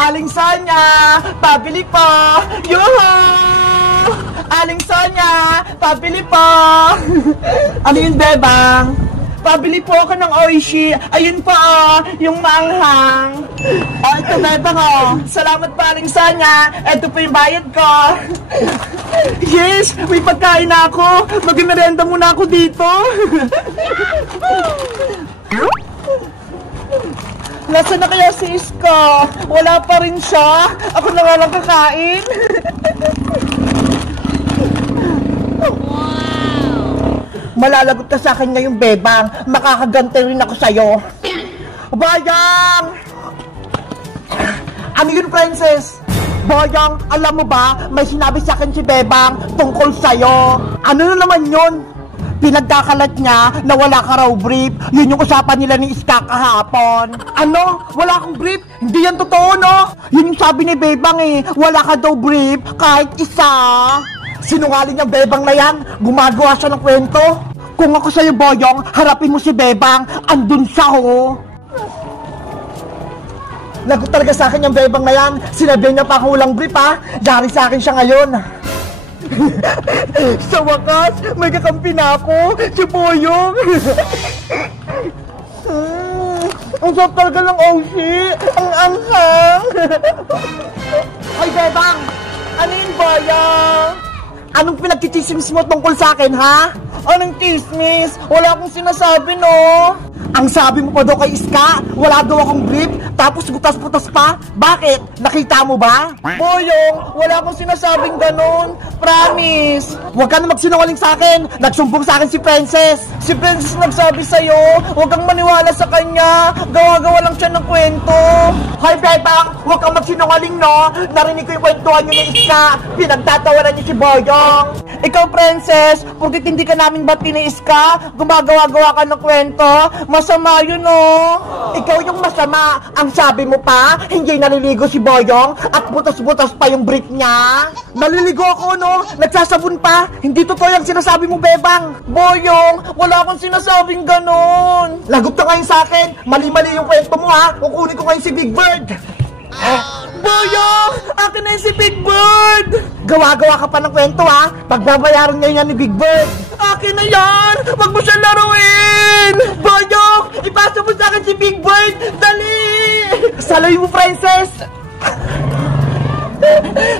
Aling Sonia, pabili po! Yuhu! Aling Sonia, pabili po! Ano yun, Bebang? Pabili po ako ng Oishi. Ayun po, yung maanghang. Ito, Bebang, Salamat po, Aling Sonia. Ito po yung bayad ko. Yes, may pagkain na ako. Mag-merenda muna ako dito. Nasaan na kaya si Iska? Wala pa rin siya. Ako na nga lang kakain. Malalagot ka sa akin ngayong, Bebang. Makakagante rin ako sa'yo. Bayang! Ano yun, Princess? Bayang, alam mo ba, may sinabi sa akin si Bebang tungkol sa'yo. Ano na naman yun? Pinagkakalat niya na wala ka raw brief. Yun yung usapan nila ni Iska kahapon. Ano? Wala akong brief? Hindi yan totoo, no? Yun yung sabi ni Bebang wala ka daw brief kahit isa. Sinungaling yung Bebang na yan. Gumagawa siya ng kwento. Kung ako sa'yo, Boyong, harapin mo si Bebang. Andun siya, Lagot talaga sa akin yung Bebang na yan. Sinabi niya pa ako walang brief, Yari sa akin siya ngayon. Sa wakas, may kakampi na ako, si Boyong. Ang sarap talaga ng Oishi. Ang anghang. Ay, Bebang, ano yun, Boyong? Anong pinagkichismis mo tungkol sa akin, ha? Anong chismis? Wala akong sinasabi, no? Ang sabi mo pa daw kay Iska, wala daw akong brief, tapos butas-butas pa. Bakit? Nakita mo ba? Boyong, wala akong sinasabing ganun. Promise. Huwag ka na magsinungaling sa akin. Nagsumbong sa akin si Princess. Si Princess nagsabi sa'yo, huwag kang maniwala sa kanya. Gawa-gawa lang siya ng kwento. Hi, Bebang, huwag kang magsinungaling, no? Narinig ko yung kwentuhan niyo ni Iska. Pinagtatawanan niyo si Boyong. Ikaw, Princess, pagkat hindi ka namin bati ni Iska, gumagawa-gawa ka ng kwento. Masama yun, no? Ikaw yung masama. Ang sabi mo pa, hindi naliligo si Boyong at butas-butas pa yung brief niya. Naliligo ako, no? Nagsasabon pa. Hindi totoo yung sinasabi mo, Bebang. Boyong, wala akong sinasabing ganon. Lagot ka ngayon sa akin. Mali-mali yung kwento mo, ha? Kukunin ko ngayon si Big Bird. Boyong, akin na si Big Bird. Gawa-gawa ka pa ng kwento, ha? Pagbabayaran ngayon yan ni Big Bird. Akin na yan. Wag mo siya laruin. Boyong, ipasa mo sa akin si Big Bird. Dali. Saloy mo, Princess.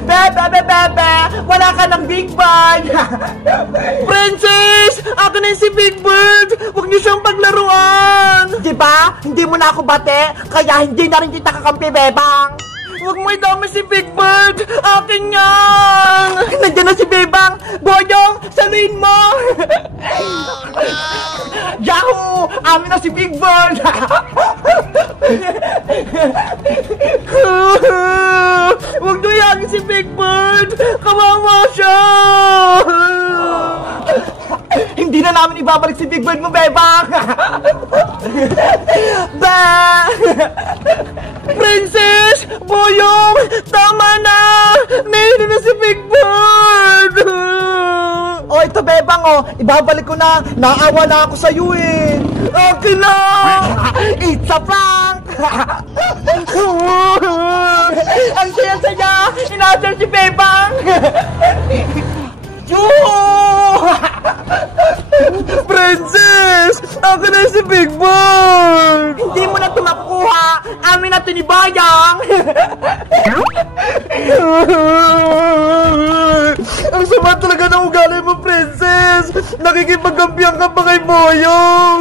Bebe, wala ka ng Big Bird. Princess, akin na si Big Bird. Huwag niyo siyang paglaruan. Diba? Hindi mo na ako bate, kaya hindi na rin kita kakampi, Bebang. Huwag mo idami si Big Bird. Akin yan. Nandiyan na si Bebang. Boyong, saluin mo. Yahoo! Amin na si Big Bird. Huwag duyagin si Big Bird. Kawawa siya. Hindi na namin ibabalik si Big Bird mo, Bebang. Princess! Boyong! Tama na! Mayroon na si Big Bird! Oh, ito, Bebang, ibabalik ko na. Naawa na ako sa'yo, Okay na! It's a prank! Ang saya-saya! Inasal si Bebang! Princess! Ako na si Big Bird! Hindi mo na ito makukuha! Amin na ito ni Bayang! Ang sama talaga ng ugali mo, Princess! Nakikipagkampihan ka pa kay Boyong!